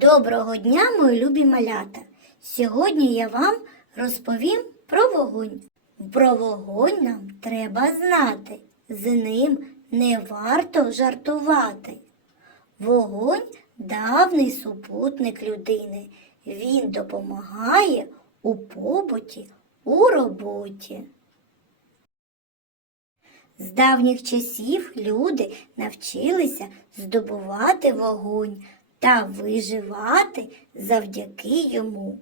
Доброго дня, мої любі малята! Сьогодні я вам розповім про вогонь. Про вогонь нам треба знати, з ним не варто жартувати. Вогонь давний супутник людини. Він допомагає у побуті, у роботі. З давніх часів люди навчилися здобувати вогонь та виживати завдяки йому.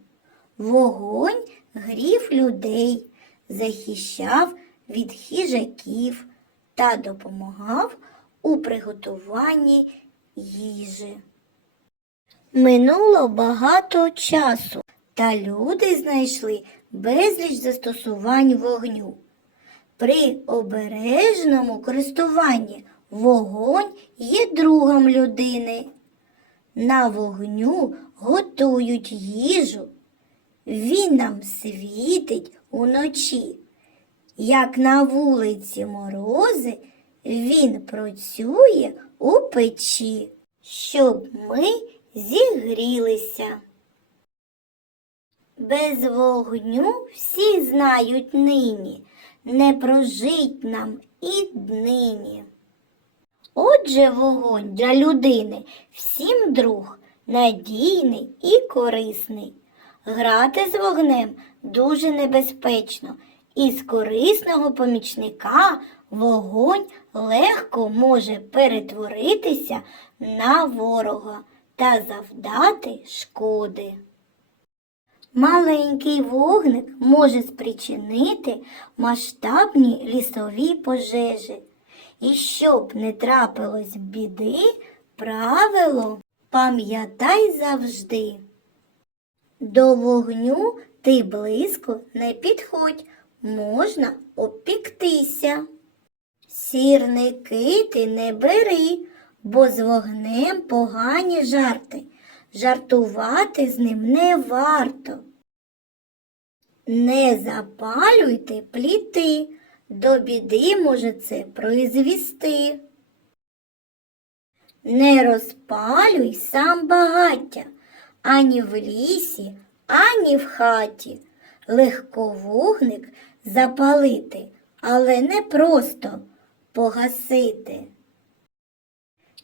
Вогонь грів людей, захищав від хижаків та допомагав у приготуванні їжі. Минуло багато часу, та люди знайшли безліч застосувань вогню. При обережному користуванні вогонь є другом людини. На вогню готують їжу. Він нам світить уночі. Як на вулиці морози, він працює у печі, щоб ми зігрілися. Без вогню всі знають нині, не прожить нам і днині. Отже, вогонь для людини всім друг, надійний і корисний. Грати з вогнем дуже небезпечно, і з корисного помічника вогонь легко може перетворитися на ворога та завдати шкоди. Маленький вогник може спричинити масштабні лісові пожежі. І щоб не трапилось біди, правило пам'ятай завжди. До вогню ти близько не підходь, можна опіктися. Сірники ти не бери, бо з вогнем погані жарти. Жартувати з ним не варто. Не запалюйте пліти, до біди може це призвісти. Не розпалюй сам багаття ані в лісі, ані в хаті. Легко вогник запалити, але не просто погасити.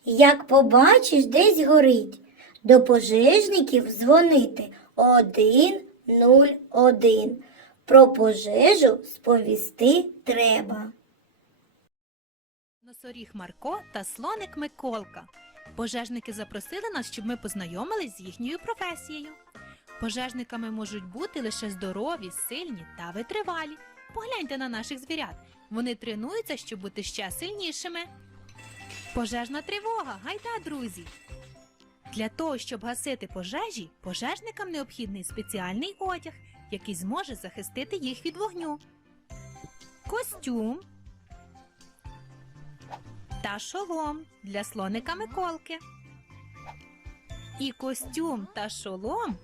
Як побачиш, десь горить, до пожежників дзвонити один нуль один. Про пожежу сповісти треба. Носоріг Марко та слоник Миколка. Пожежники запросили нас, щоб ми познайомились з їхньою професією. Пожежниками можуть бути лише здорові, сильні та витривалі. Погляньте на наших звірят. Вони тренуються, щоб бути ще сильнішими. Пожежна тривога, гайда, друзі! Для того, щоб гасити пожежі, пожежникам необхідний спеціальний одяг, який зможе захистити їх від вогню. Костюм та шолом для слоника Миколки. І костюм та шолом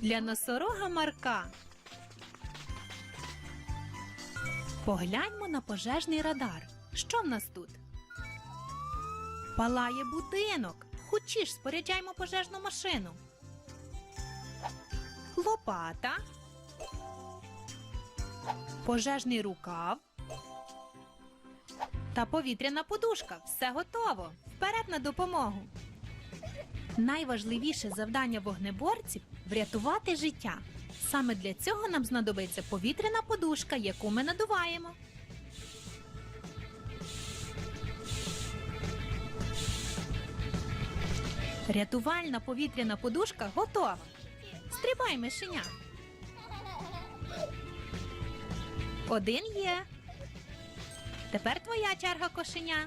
для носорога Марка. Погляньмо на пожежний радар. Що в нас тут? Палає будинок. Хочеш, споряджаймо пожежну машину. Лопата. Пожежний рукав. Та повітряна подушка. Все готово. Вперед на допомогу. Найважливіше завдання вогнеборців врятувати життя. Саме для цього нам знадобиться повітряна подушка, яку ми надуваємо. Рятувальна повітряна подушка готова. Стрибай, мишеня. Один є. Тепер твоя черга кошеня.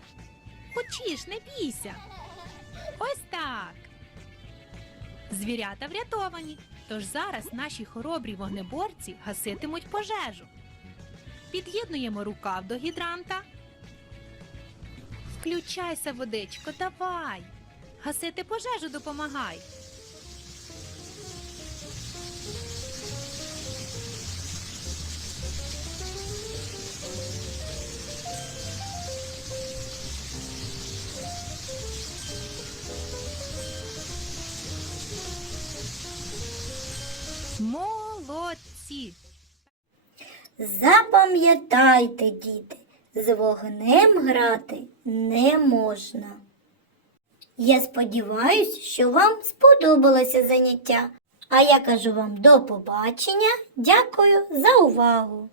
Хочеш, не бійся. Ось так. Звірята врятовані. Тож зараз наші хоробрі вогнеборці гаситимуть пожежу. Під'єднуємо рукав до гідранта. Включайся, водичко, давай. Гасити пожежу допомагай. Молодці! Запам'ятайте, діти, з вогнем грати не можна. Я сподіваюся, що вам сподобалося заняття. А я кажу вам до побачення. Дякую за увагу!